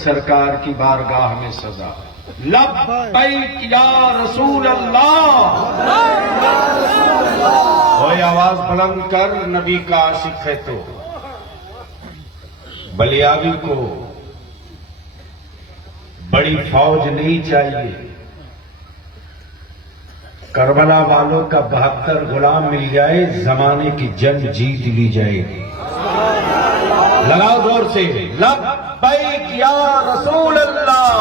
सरकार की बारगाह में सजा। लब्बैक या रसूल अल्लाह। कोई आवाज बुलंद कर, नबी का आशिक है तो। बलियावी को बड़ी फौज नहीं चाहिए, करबला वालों का 72 गुलाम मिल जाए, जमाने की जंग जीत ली जाएगी। लगाओ जोर से, लब्बैक या रसूल अल्लाह,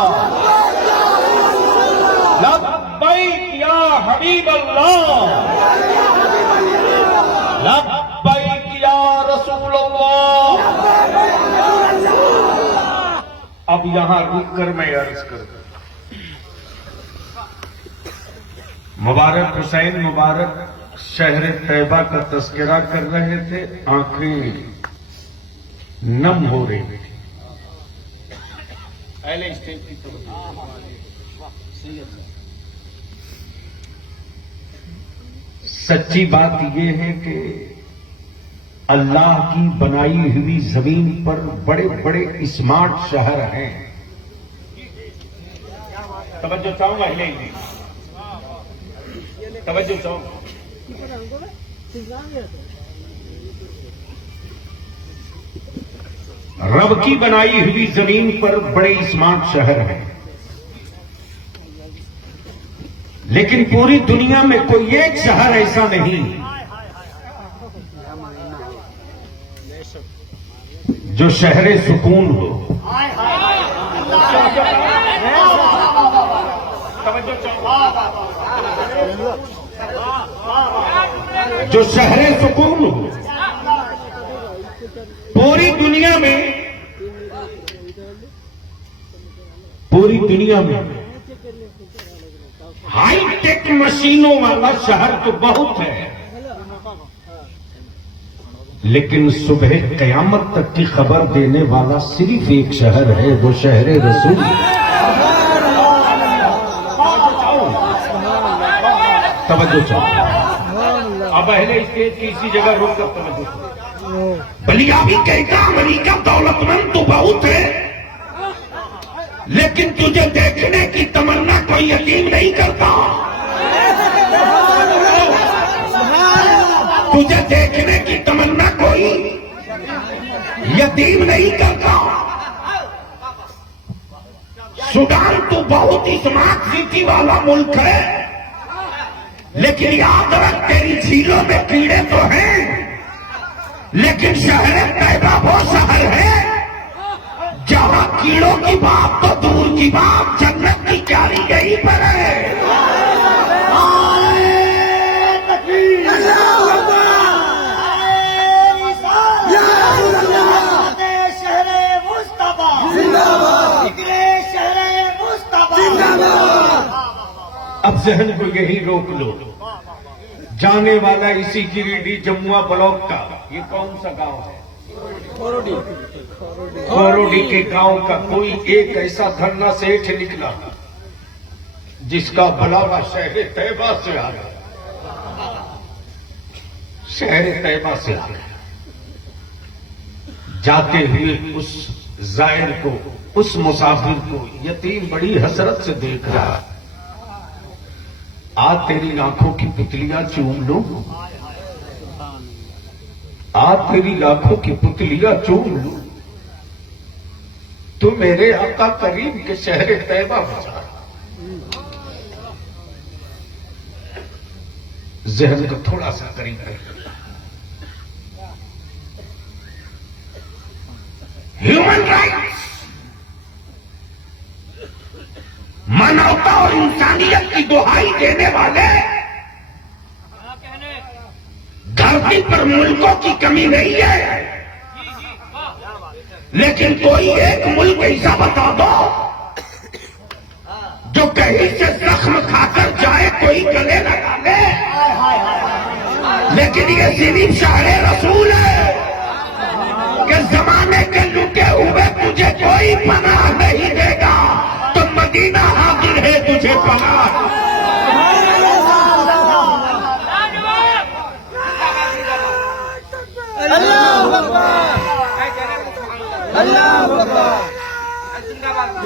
लब्बैक या हबीब अल्लाह, लब्बैक या रसूल अल्लाह। अब यहां रुककर मैं अर्ज करता, मुबारक हुसैन मुबारक शहर तैयबा का तस्करा कर रहे थे, आंखें नम हो रही थी। पहले स्टेज की तो सच्ची बात यह है कि अल्लाह की बनाई हुई जमीन पर बड़े बड़े स्मार्ट शहर हैं। तवज्जो चाहूंगा, हिलेंगे, तवज्जो चाहूंगा। रब की बनाई हुई जमीन पर बड़े स्मार्ट शहर हैं, लेकिन पूरी दुनिया में कोई एक शहर ऐसा नहीं जो शहरे सुकून हो। जो शहरे सुकून हो। पूरी दुनिया में हाई टेक मशीनों वाला शहर तो बहुत है, लेकिन सुबह कयामत तक की खबर देने वाला सिर्फ एक शहर है, वो शहर रसूल। तवज्जो चाहो। अब पहले स्टेज की इसी जगह रोक कर तवज्जो। बलियावी कहता अमेरिका दौलतमंद तो बहुत है, लेकिन तुझे देखने की तमन्ना कोई यतीम नहीं करता। तुझे देखने की तमन्ना कोई यतीम नहीं करता। सूडान तो बहुत ही स्मार्ट सिटी वाला मुल्क है, लेकिन याद रख तेरी झीलों में कीड़े तो हैं, लेकिन शहर तैयबा वो शहर है जहां कीड़ों की बात तो दूर की बात, जन्नत की क्यारी यहीं पर है। अब जहन को यही रोक लो, जाने वाला इसी गिरिडीह जमुआ ब्लॉक का ये कौन सा गांव है? खोरोडी के गांव का कोई एक ऐसा धरना सेठ निकला जिसका बुलावा शहर तैयबा से आ गया। शहर तैयबा से आ गया। जाते हुए उस जायर को, उस मुसाफिर को यतीम बड़ी हसरत से देख रहा। आज तेरी आंखों की पुतलियां चूम लूं, आज तेरी आंखों की पुतलियां चूम लूं, तू मेरे आका करीम के शहर तैयबा बचा। जहन को थोड़ा सा करीब कर। ह्यूमन राइट्स, मानवता और इंसानियत की दुहाई देने वाले धरती पर मुल्कों की कमी नहीं है, लेकिन कोई एक मुल्क ऐसा बता दो जो कहीं से जख्म खाकर जाए, कोई गले लगा ले, लेकिन ये सिर्फ शहर रसूल है कि जमाने के लुटे हुए तुझे कोई पनाह नहीं देगा, तो मदीना हाजिर है तुझे पनाह।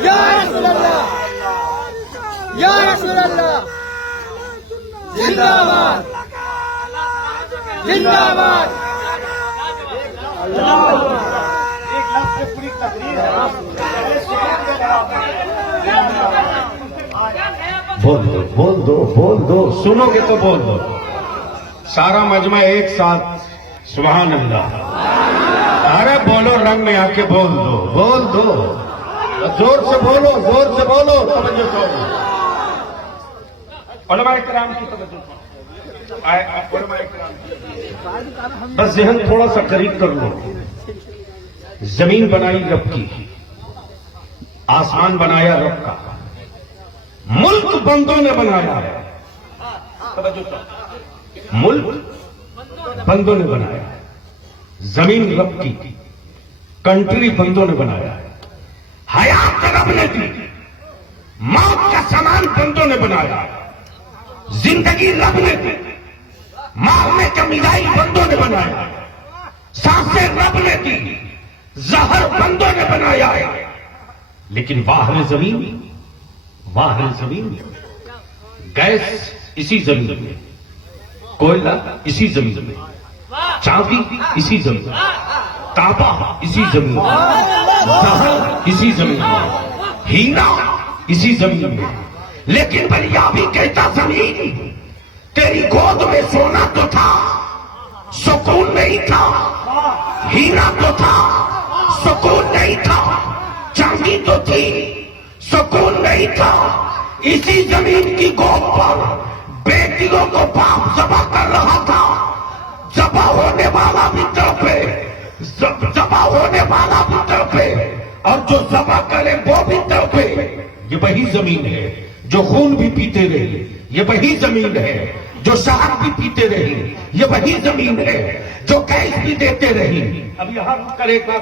या रसूल अल्लाह, या रसूल अल्लाह, जिंदाबाद, जिंदाबाद। बोल दो, सुनोगे तो बोल दो। सारा मजमा एक साथ सुभान अल्लाह। अरे बोलो, रंग में आके बोल दो, जोर से बोलो, तवज्जो करो। उलमा इकराम की तवज्जो करो। उलमा इकराम बस ज़हन थोड़ा सा करीब कर लो। जमीन बनाई रब की, आसमान बनाया रब का, मुल्क बंदों ने बनाया है। मुल्क बंदों ने बनाया है, जमीन रब की, कंट्री बंदों ने बनाया है, हयात रब ने दी, मौत का सामान बंदों ने बनाया है, जिंदगी रब ने दी, मारने का मिसाइल बंदों ने बनाया है, सांसें रब ने दी, जहर बंदों ने बनाया है। लेकिन बाहर जमीन, गैस इसी जमीन में, कोयला इसी जमीन में, चांदी इसी जमीन में, तांबा इसी जमीन में, जहर इसी जमीन में, हीरा इसी जमीन में। लेकिन भैया भी कहता, जमीन तेरी गोद में सोना तो था, सुकून नहीं था, हीरा तो था, सुकून नहीं था, चांदी तो थी, सुकून नहीं था। इसी जमीन की गोद पर बेटियों को बाप जबा कर रहा था, जबा होने वाला भी तड़पे, जबा होने वाला भी तड़पे, और जो जबा करे वो भी तड़पे। ये वही जमीन है जो खून भी पीते रहे, ये वही जमीन है जो शराब भी पीते रही, ये वही जमीन है जो गैस भी देते रही। अब यहां करेगा,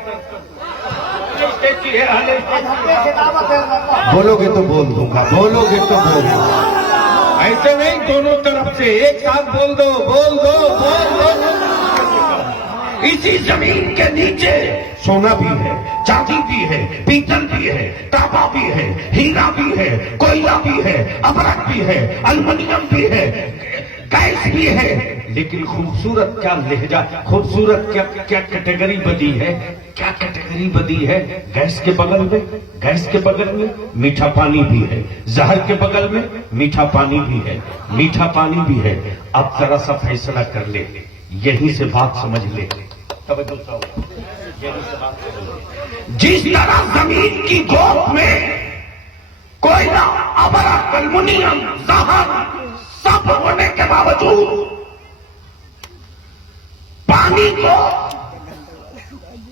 बोलोगे तो बोल दूंगा, ऐसे नहीं, दोनों तरफ से एक साथ बोल दो। इसी जमीन के नीचे सोना भी है, चांदी भी है, पीतल भी है, तांबा भी है, हीरा भी है, कोयला भी है, अबरक भी है, अल्युमिनियम भी है, गैस भी है। लेकिन खूबसूरत क्या लहजा, खूबसूरत क्या कैटेगरी बदी है। गैस के बगल में मीठा पानी भी है, जहर के बगल में मीठा पानी भी है। अब जरा सा फैसला कर ले, यहीं से बात समझ ले। जिस तरह जमीन की गोद में कोयला, अबरक, अल्युमिनियम, जहर सब होने के बावजूद पानी को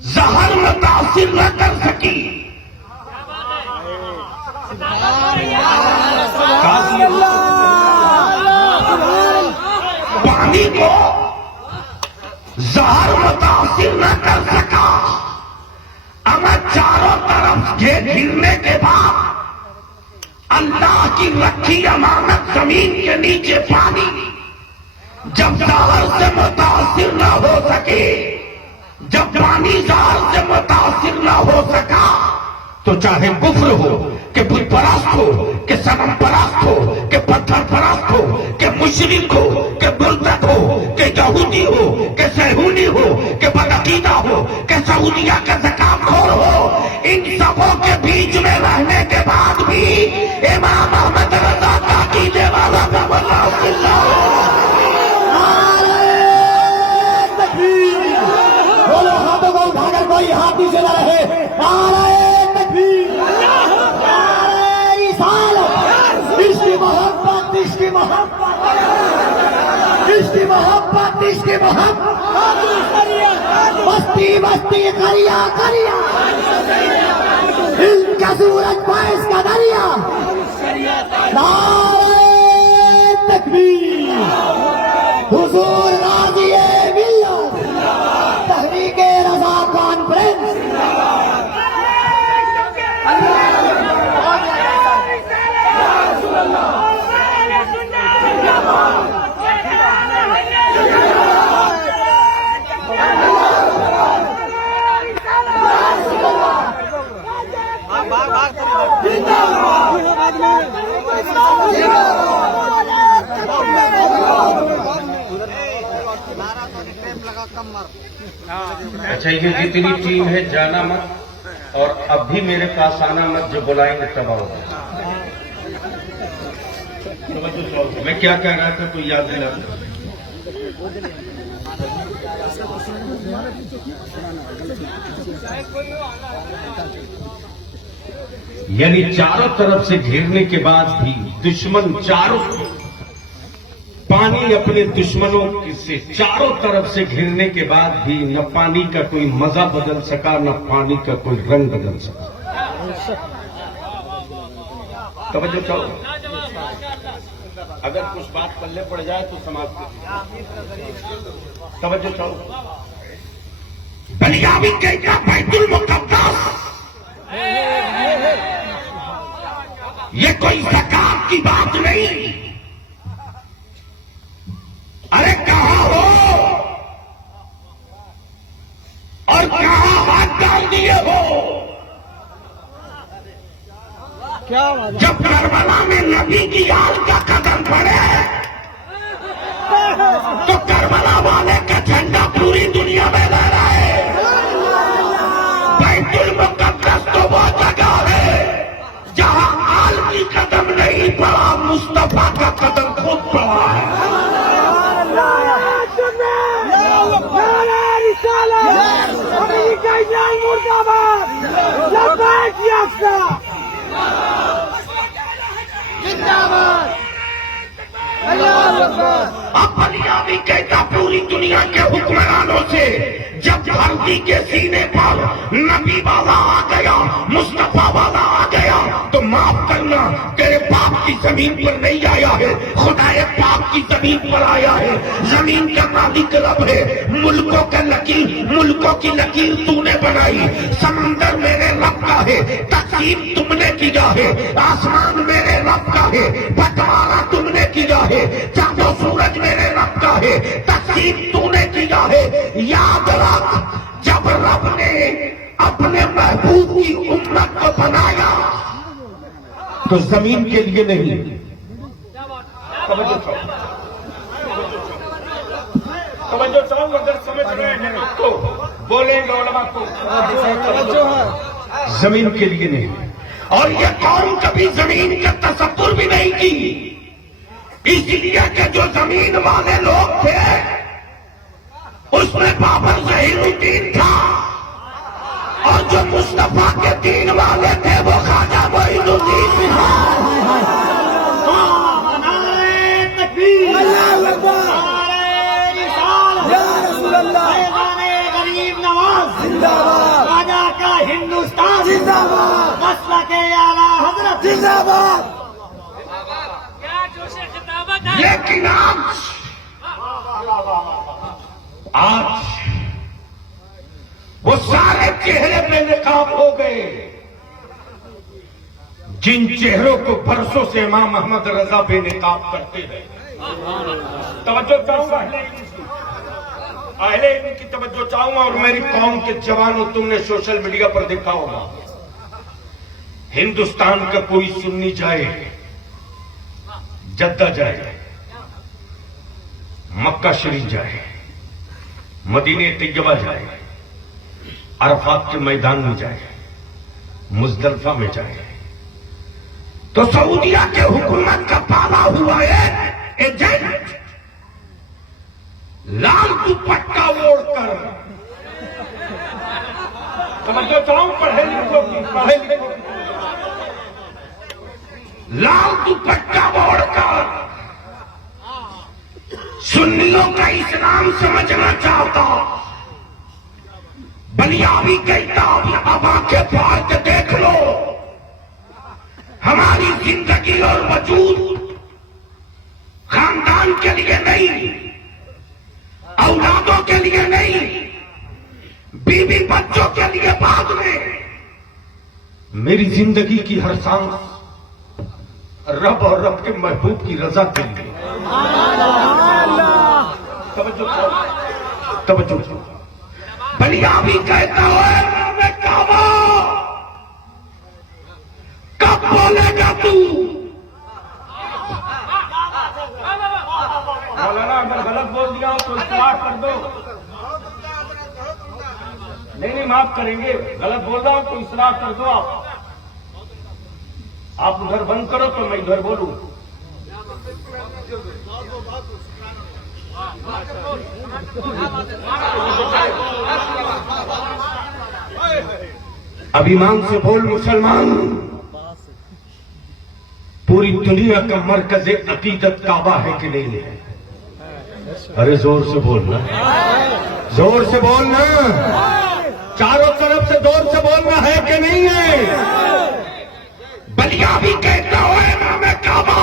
जहर मुतासिर न कर सकी, पानी को जहर मुतासिर न कर सका। अगर चारों तरफ घिरने के बाद अल्लाह की रखी अमानत जमीन के नीचे पानी जब जहर से मुतासिर न हो सके, जब पानी जहर से मुतासिर न हो सका, तो चाहे कुफ्र हो, कि बुत परस्त हो, कि सनम परस्त हो, कि पत्थर परस्त हो, कि मुशरिक हो, कि मुर्तद हो, कि यहूदी हो, कि सहूनी हो, कि बदअकीदा हो, कि सऊदिया का ज़कातखोर हो, इन सबों के बीच में रहने के बाद भी इमाम अहमद रज़ा का अकीदे वाला बोलो, हाथों को उठाकर कोई हाथ नीचे न रहे। नारे तकबीर, नारे रिसालत, इश्क़ मोहब्बत, इश्क़ मोहब्बत, इश्क़ मोहब्बत, इश्क़ मोहब्बत। बस्ती बस्ती, करिया करिया, इनका सूरज बारिश का दरिया। नारे तकबीर, हुजूर गाज़ी-ए मिल्लत, तहरीक-ए रज़ा कॉन्फ्रेंस। बात अच्छा, ये जितनी टीम है जाना मत और अब भी मेरे पास आना मत, जो बुलाएंगे तब आओ। मैं क्या कह रहा था तो याद दिला। यानी चारों तरफ से घेरने के बाद भी दुश्मन चारों पानी अपने दुश्मनों से चारों तरफ से घिरने के बाद भी न पानी का कोई मजा बदल सका, न पानी का कोई रंग बदल सका। तवज्जो करो, अगर कुछ बात पल्ले पड़ जाए तो समाप्त कर। तवज्जो करो, बलियामी कहता बैतुल मुकद्दस, ये कोई ज़कात की बात नहीं। अरे कहां हो और कहां हाथ डाल दिए हो? क्या जब करबला में नबी की आल का कदम पड़े तो करबला वाले का झंडा पूरी दुनिया में लहरा है। बैतुल मुकद्दस तो वो जगह है जहां आल की कदम नहीं पड़ा, मुस्तफा का कदम खुद पड़ा है। अब बलियामी कहता पूरी दुनिया के हुक्मरानों से जब धरती के सीने पर नबी वाला आ गया, मुस्तफा वाला आ गया, तो माफ करना, तेरे बाप की जमीन पर नहीं आया है, खुदाए पाक की जमीन पर आया है। जमीन का मालिक रब है, मुल्कों की लकीर तूने बनाई। समंदर मेरे रब का है, तकसीम तुमने किया है। आसमान मेरे रब का है, बंटवारा तुमने किया है। चांदो सूरज मेरे रब का है, तकसीम तूने किया है। याद रख, जब रब ने अपने महबूब की उम्मत को बनाया तो जमीन के लिए नहीं। तवज्जो चाहूँ, अगर समझ रहे हैं तो बोलेंगे उलमा को। जमीन के लिए नहीं। और ये कौम कभी जमीन का तसव्वुर भी नहीं की, इसलिए कि जो जमीन वाले लोग थे उसमें बाबर ज़हीरुद्दीन था, और जो मुस्तफा के दीन वाले थे वो ख्वाजा मोइनुद्दीन था। राजा का हिंदुस्तान जिंदाबाद, मसला के आला हजरत जिंदाबाद। लेकिन आज वो सारे चेहरे पे नकाब हो गए जिन चेहरों को बरसों से इमाम अहमद रजा बेनकाब करते हैं। तवज्जो चाहूंगा, अहले इल्म की तवज्जो चाहूंगा, और मेरी कौम के जवानों, तुमने सोशल मीडिया पर देखा होगा, हिंदुस्तान का कोई सुन्नी जाए, जद्दा जाए, मक्का शरीफ जाए, मदीने तैयबा जाए, अरफात के मैदान में जाए, मुजदलिफा में जाए, तो सऊदिया के हुकूमत का पाला हुआ है एजेंट लाल दुपट्टा ओढ़कर, समझो चाहूं, पढ़े लिखे लाल दुपट्टा ओढ़कर सुन्नियों का इस्लाम समझना चाहता। बलियामी कहता अब आंखें फाड़ के देख लो, हमारी जिंदगी और वजूद खानदान के लिए नहीं, औलादों के लिए नहीं, बीवी बच्चों के लिए बाद में, मेरी जिंदगी की हर सांस रब और रब के महबूब की रजा के लिए। तवज्जो। बलियामी कहता है मैं काबा, बोलेगा तू? मौलाना अगर गलत बोल दिया हो तो इस्तेमाल कर दो। नहीं माफ करेंगे, गलत बोल रहा हूं तो इस्तेमाल कर दो। आप उधर बंद करो तो मैं इधर बोलूं। अभिमान से बोल मुसलमान, पूरी दुनिया का मरकज अकीदत काबा है कि नहीं है? अरे जोर से बोलना, जोर से बोलना, चारों तरफ से जोर से बोलना है कि नहीं है? बलिया भी कहता है नाम है काबा,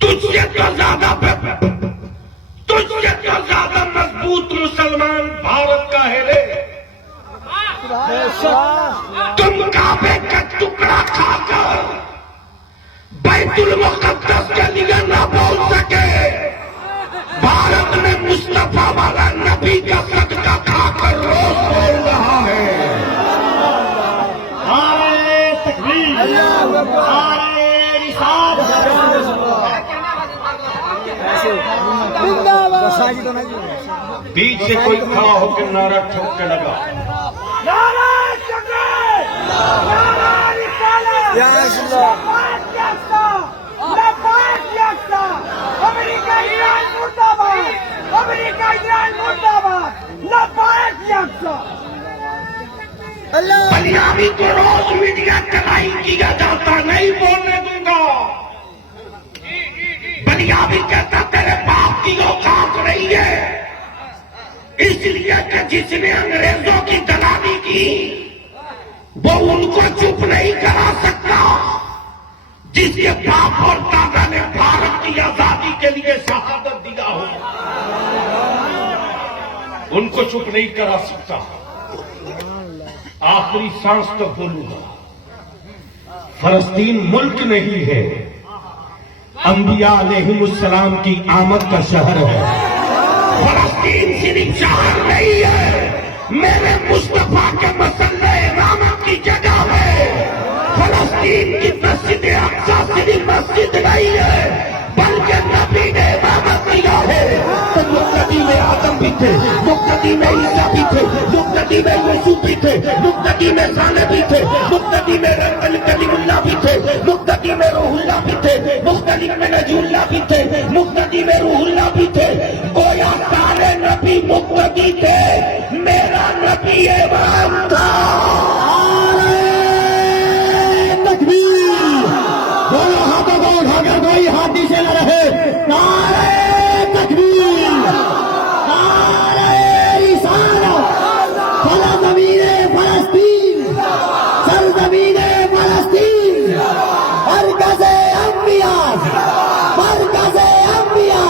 तुझसे तो ज्यादा मजबूत मुसलमान भारत का है रे। तुम काबे का टुकड़ा खाकर बैतुल मुक़द्दस के लिए न बोल सके, भारत में मुस्तफा वाला नबी का सदका खाकर रोज बोल रहा है। नारे तकबीर, नारे रिसालत। बीच से कोई खड़ा होकर नारा ठोक के लगा, अमेरिका ईरान मुर्दाबाद, अमेरिका ईरान मुर्दाबाद, बलियामी को रोज मीडिया कलाई किया जाता, नहीं बोलने दूंगा। बलियामी कहता तेरे बाप की औकात नहीं है, इसलिए कि जिसने अंग्रेजों की दलाली की वो उनको चुप नहीं करा सकता। जिसके बाप और दादा ने भारत की आजादी के लिए शहादत दिया हो, उनको चुप नहीं करा सकता। आखिरी सांस तक बोलूंगा, फलस्तीन मुल्क नहीं है, अंबिया अलैहिमुस्सलाम की आमद का शहर है। फलस्तीन सिर्फ शहर नहीं है, मेरे मुस्तफा के मसल्ले इमामत की जगह है। फलस्तीन की मस्जिद अक्सा सिर्फ मस्जिद नहीं है, बल्कि नबी ने इमामत किया है। तो मुक्तदी में आदम भी थे, मुक्तदी में ईसा भी थे, मुक्तदी में यूसुफ भी थे, मुक्तदी में साले भी थे, मुक्तदी में कलीमुल्लाह भी थे, मुक्तदी में रूहुल्लाह भी थे, मुक्तदी में नजरुल्लाह भी थे, मुक्तदी में रूहुल्लाह भी थे। गोया सारे नबी मुक्तदी थे, मेरा नबी इमाम था। तकबीर, दोनों हाथों को उठाकर कोई हाथ नीचे न रहे। नारे तकबीर, नारे रिसालत। सरज़मीने फलस्तीन, सरज़मीने फलस्तीन, मरकज़े अंबिया, मरकज़े अंबिया,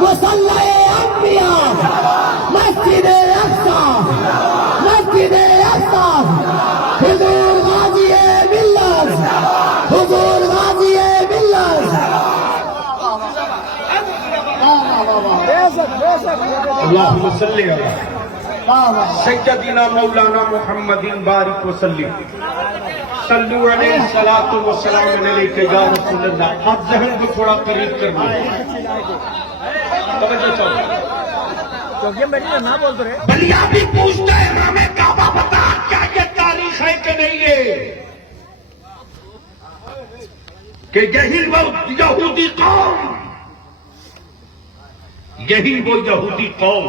मुसल्ले अंबिया, मस्जिदे अक्सा, मस्जिदे अक्सा, हुजूर गाज़ी-ए मिल्लत, हुजूर गाज़ी-ए मिल्लत। अल्लाहुम्मा सल्ली अला सय्यदिना मौलाना मुहम्मदिन बारिक वसल्लिम, सल्लु अलैहि सलातु व सलाम अलैका या रसूलल्लाह। आप जहन को थोड़ा करीब कर लो, तवज्जो चाहो। ना बोल तो रहे। बलिया भी पूछता है नामे काबा, बता क्या ये तारीख है कि नहीं है कि यही वो यहूदी कौम, यही वो यहूदी कौम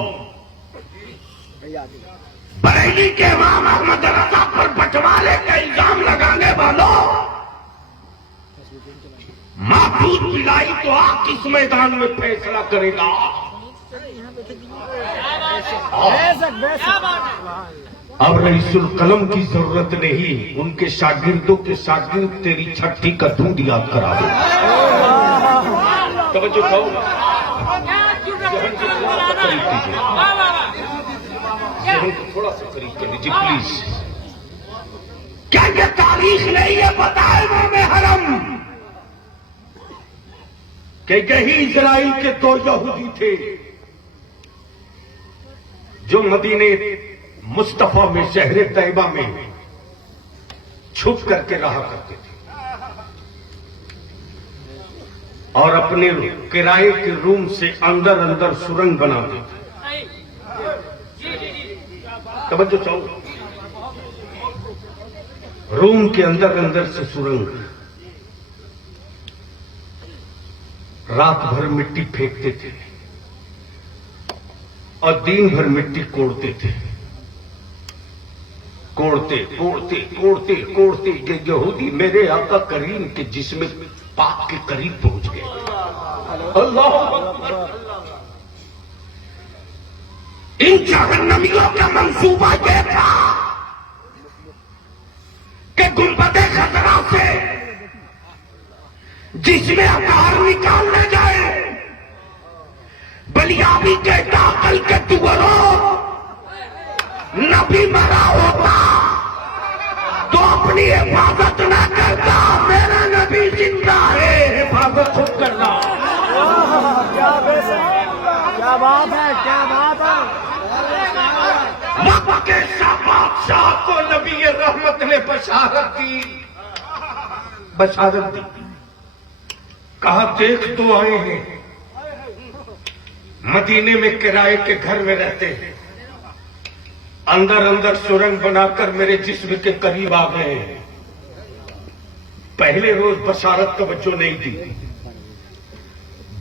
बरेली के इमाम अहमद रजा पर बंटवारे का इल्जाम लगाने वालों, महफूज पिलाई तो आप किस मैदान में फैसला करेगा? अब रईसुल कलम की जरूरत नहीं, उनके शागिर्दों के शागिर्द तेरी छठी का दूध याद करा दो। तवज्जो करो, थोड़ा सा करीब कर लीजिए प्लीज। क्या ये तारीख नहीं है? बताए इमाम हरम कि यही इजराइल के दो यहूदी थे जो मदीने मुस्तफा में, शहर तैयबा में छुप करके रहा करते थे और अपने किराए के रूम से अंदर अंदर सुरंग बनाते थे। तवज्जो चाहो, रूम के अंदर अंदर से सुरंग, रात भर मिट्टी फेंकते थे और दिन भर मिट्टी कोड़ते थे। कोड़ते कोड़ते कोड़ते कोड़ते ये यहूदी मेरे आका करीम के जिस्म पाक के करीब पहुंच गए। अल्लाह, इन जहन्नमियों का मंसूबा यह था कि गुंबदे खतरा से जिसमें आकार निकालने जाए, बलियाबी के दाखिल के टुकड़ों नबी मरा होता तो अपनी हिफाजत न करता। मेरा नबी जिंदा है, हिफाजत खुद करना। क्या बात है, क्या बात है। वक्त के बादशाह को नबी रहमत ने बशारत दी। कहा देख तो आए हैं, मदीने में किराए के घर में रहते हैं, अंदर अंदर सुरंग बनाकर मेरे जिस्म के करीब आ गए हैं। पहले रोज बशारत तवज्जो नहीं दी,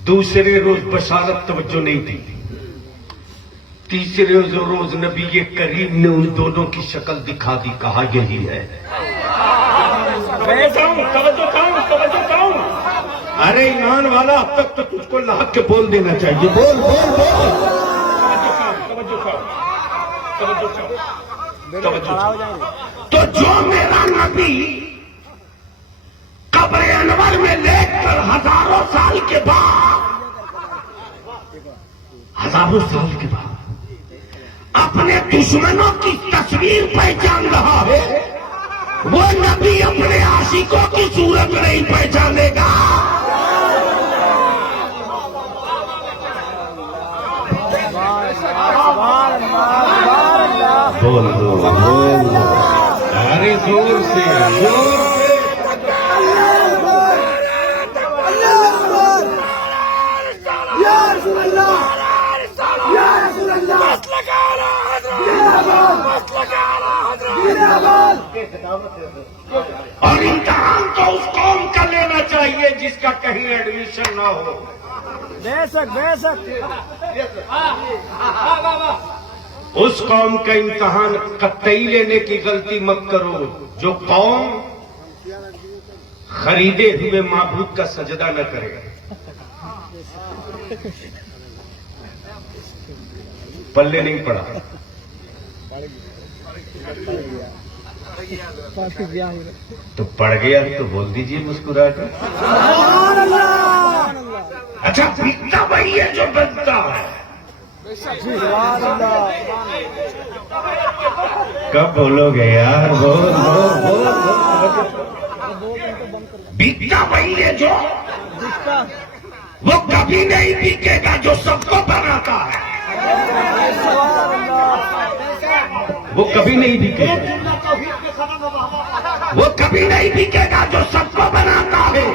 दूसरे रोज बशारत तवज्जो नहीं दी, तीसरे रोज नबी ये करीम ने उन दोनों की शक्ल दिखा दी। कहा यही है। अरे ईमान वाला, अब तक तो तुझको लाख के बोल देना चाहिए। बोल बोल बोल। तो जो मेरा नबी कब्र अनवर में लेकर हजारों साल के बाद अपने दुश्मनों की तस्वीर पहचान रहा है, वो नबी अपने आशिकों की सूरत नहीं पहचानेगा। बोल दो, बोल दो। अरे जोर से, जोर से। और इम्तिहान तो उस कौम का लेना चाहिए जिसका कहीं एडमिशन ना हो। बेशक बेशक। उस कौम का इम्तिहान कतई लेने की गलती मत करो जो कौम खरीदे हुए माबूद का सजदा न करे। पल्ले नहीं पड़ा तो पड़ गया तो बोल दीजिए मुस्कुराकर। अच्छा, बिकता वही है जो बनता है। कब बोलोगे यार? बोल बोल बोल। बिकता वही है जो, वो कभी नहीं बिकेगा जो सबको बनाता है। वो कभी नहीं बिकेगा, वो कभी नहीं बिकेगा जो सबको बनाता है।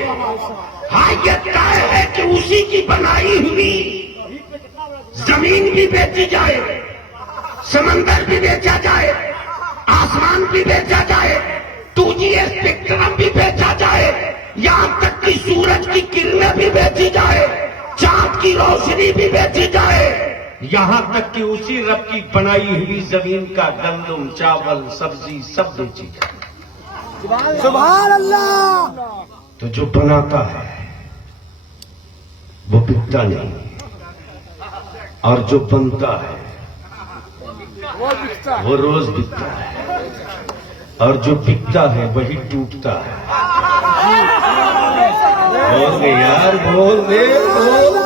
हाँ, ये तय है कि उसी की बनाई हुई जमीन भी बेची जाए, समंदर भी बेचा जाए, आसमान भी बेचा जाए, 2G स्पेक्ट्रम भी बेचा जाए, यहां तक कि सूरज की किरणें भी बेची जाए, चांद की रोशनी भी बेची जाए, यहां तक कि उसी रब की बनाई हुई जमीन का गंदम, चावल, सब्जी सब बेची जाए। सुभान अल्लाह। तो जो बनाता है वो बिकता नहीं, और जो बनता है वो रोज बिकता है, और जो बिकता है वही टूटता है। बोल दे यार, बोल दे, बोल दे।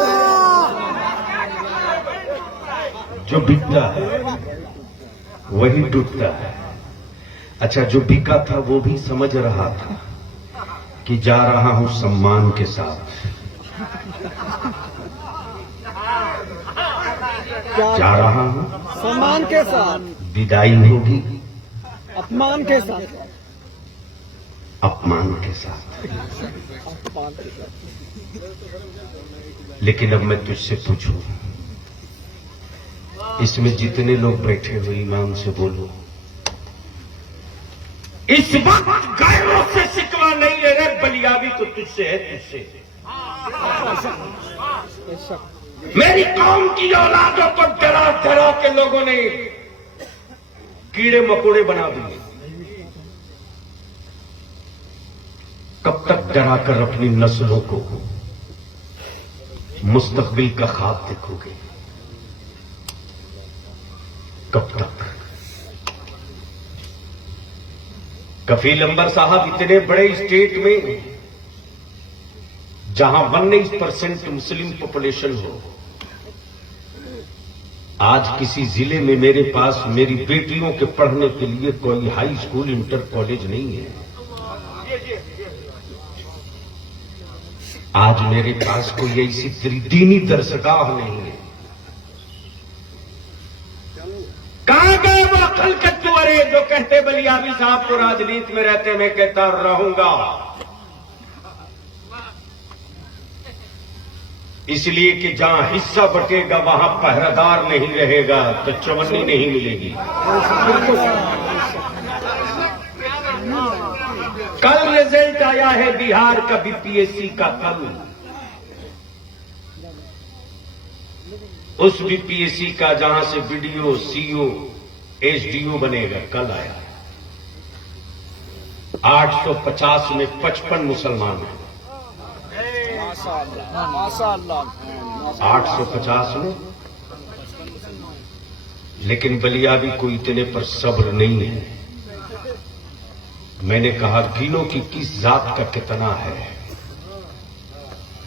जो बिकता है वही टूटता है। अच्छा, जो बिका था वो भी समझ रहा था कि जा रहा हूं सम्मान के साथ, जा रहा हूं सम्मान के साथ, विदाई होगी अपमान के साथ, अपमान के साथ। लेकिन अब मैं तुझसे पूछूं, इसमें जितने लोग बैठे हुए ईमान से बोलो, इस वक्त गैरों से शिकवा नहीं ले रहे, बलियाबी तो तुझसे है, तुझसे। मेरी कौम की औलादों को डरा डरा के लोगों ने कीड़े मकोड़े बना दिए। कब तक डराकर अपनी नस्लों को मुस्तकबिल का ख्वाब देखोगे? कब तक? कफील अंबर साहब, इतने बड़े स्टेट में जहां 19% मुस्लिम पॉपुलेशन हो, आज किसी जिले में मेरे पास मेरी बेटियों के पढ़ने के लिए कोई हाई स्कूल, इंटर कॉलेज नहीं है। आज मेरे पास कोई ऐसी दीनी दरसगाह नहीं है। कहां गए वो अकल के चुअरे जो कहते बलियाबी साहब को राजनीति में रहते मैं कहता रहूंगा, इसलिए कि जहां हिस्सा बटेगा वहां पहरेदार नहीं रहेगा तो चवन्नी नहीं मिलेगी। कल रिजल्ट आया है बिहार का बीपीएससी का। कल उस बीपीएससी का जहां से बीडीओ, सीओ, एसडीओ बनेगा, कल आया। 850 में 55 मुसलमान हैं। 850 में, लेकिन बलियाबी को इतने पर सब्र नहीं है। मैंने कहा गिनो कि किस जात का कितना है।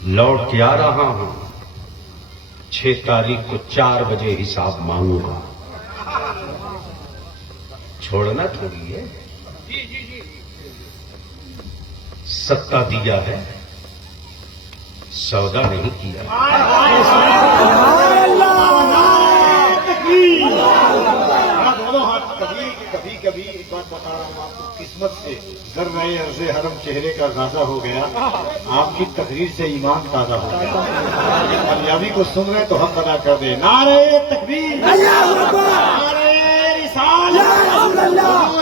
लौट के आ रहा हूं, 6 तारीख को 4 बजे हिसाब मांगूंगा। छोड़ना थोड़ी है, सत्ता दिया है, सौदा नहीं किया। कभी कभी एक बात बता रहा हूँ आपको, किस्मत से जर नए अर्ज़े हरम चेहरे का गाजा हो गया, आपकी तकरीर से ईमान ताजा हो गया। बलियाबी को सुन रहे तो हम अदा कर दे, नारे तकबीर, नारे रिसालत,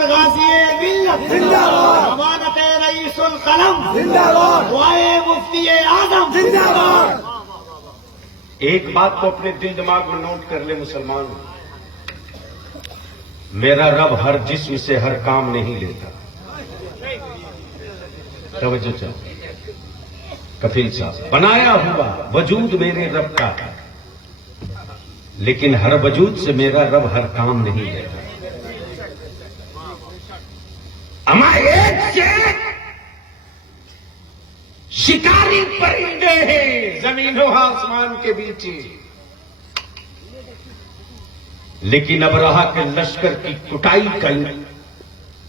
गाज़िए मिल्लत जिंदाबाद, अमानत रईसुल कलम जिंदाबाद, दुआए मुफ्ती आज़म जिंदाबाद। एक बात को अपने दिल दिमाग में नोट कर ले मुसलमान, मेरा रब हर जिस्म से हर काम नहीं लेता। तवज्जो चाहिए कफील साहब, बनाया हुआ वजूद मेरे रब का है, लेकिन हर वजूद से मेरा रब हर काम नहीं लेता। हमारे एक से शिकारी परिंदे हैं जमीनों आसमान के बीच, लेकिन अब रहा के लश्कर की कुटाई का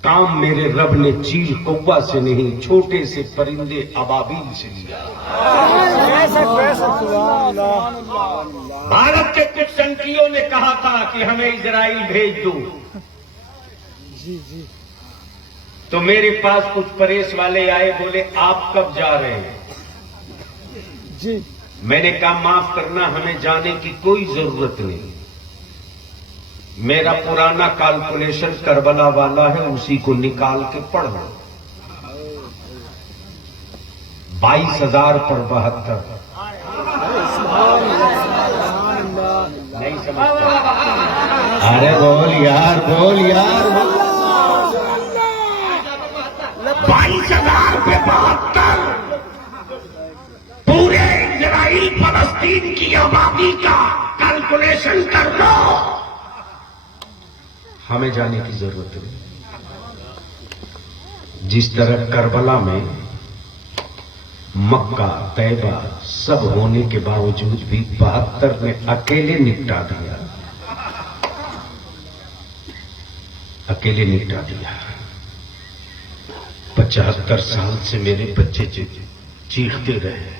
काम मेरे रब ने चील कौवा से नहीं, छोटे से परिंदे अबाबील से लिया। भारत के कुछ संकियों ने कहा था कि हमें इजराइल भेज दो, तो मेरे पास कुछ परेश वाले आए, बोले आप कब जा रहे हैं? जी मैंने कहा माफ करना, हमें जाने की कोई जरूरत नहीं, मेरा पुराना कैलकुलेशन करबला वाला है, उसी को निकाल के पढ़ लो। 22,000 पर 72 नहीं समझता? अरे बोल यार, बोल यार, 22,000 पे 72 पूरे इजराइल फलस्तीन की आबादी का कैलकुलेशन कर लो। हमें जाने की जरूरत नहीं। जिस तरह करबला में मक्का, तैबा सब होने के बावजूद भी 72 ने अकेले निपटा दिया, अकेले निपटा दिया। 75 साल से मेरे बच्चे चीखते रहे,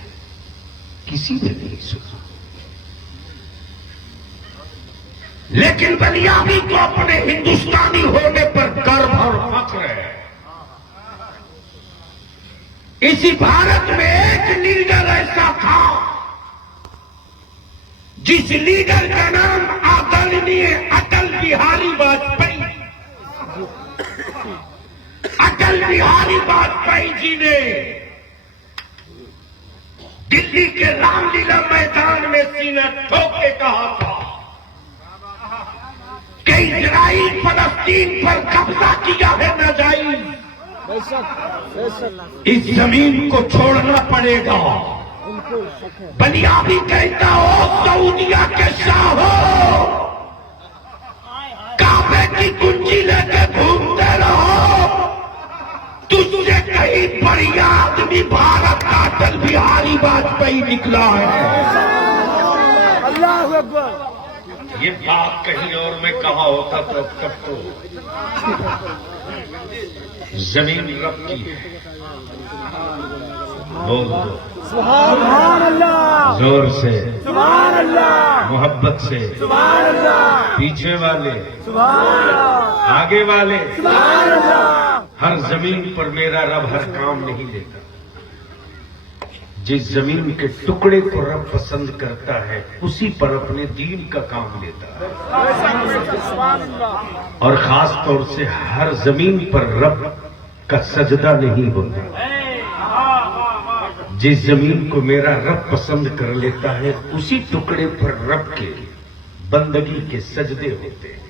किसी ने नहीं सुना। लेकिन बलियाबी को अपने हिंदुस्तानी होने पर गर्व और फख्र है। इसी भारत में एक लीडर ऐसा था जिस लीडर का नाम आदरणीय अटल बिहारी वाजपेयी। अटल बिहारी वाजपेयी जी ने दिल्ली के रामलीला मैदान में सीना ठोक के कहा था कि इजराइल फलस्तीन पर कब्जा किया है नाजायज, इस जमीन को छोड़ना पड़ेगा। बलिया भी कहता हो सऊदिया के शाहो, काबे की कुंजी लेके घूमते रहो, तुझसे कहीं बढ़िया आदमी भारत का अटल बिहारी वाजपेयी निकला है। अल्लाह अकबर। ये बात कहीं और में कहा होता तो तब तो जमीन रब की है। बोल दो सुभान अल्लाह, जोर से, सुभान अल्लाह, मोहब्बत से। सुभान अल्लाह, पीछे वाले, सुभान अल्लाह, आगे वाले, सुभान अल्लाह। हर जमीन पर मेरा रब हर काम नहीं लेता। जिस जमीन के टुकड़े को रब पसंद करता है उसी पर अपने दीन का काम लेता है। सुभान अल्लाह। और खास तौर से हर जमीन पर रब का सजदा नहीं होता। जिस जमीन को मेरा रब पसंद कर लेता है उसी टुकड़े पर रब के बंदगी के सजदे होते हैं।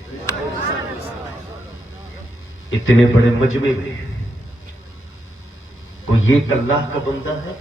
इतने बड़े मजमे में कोई एक अल्लाह का बंदा है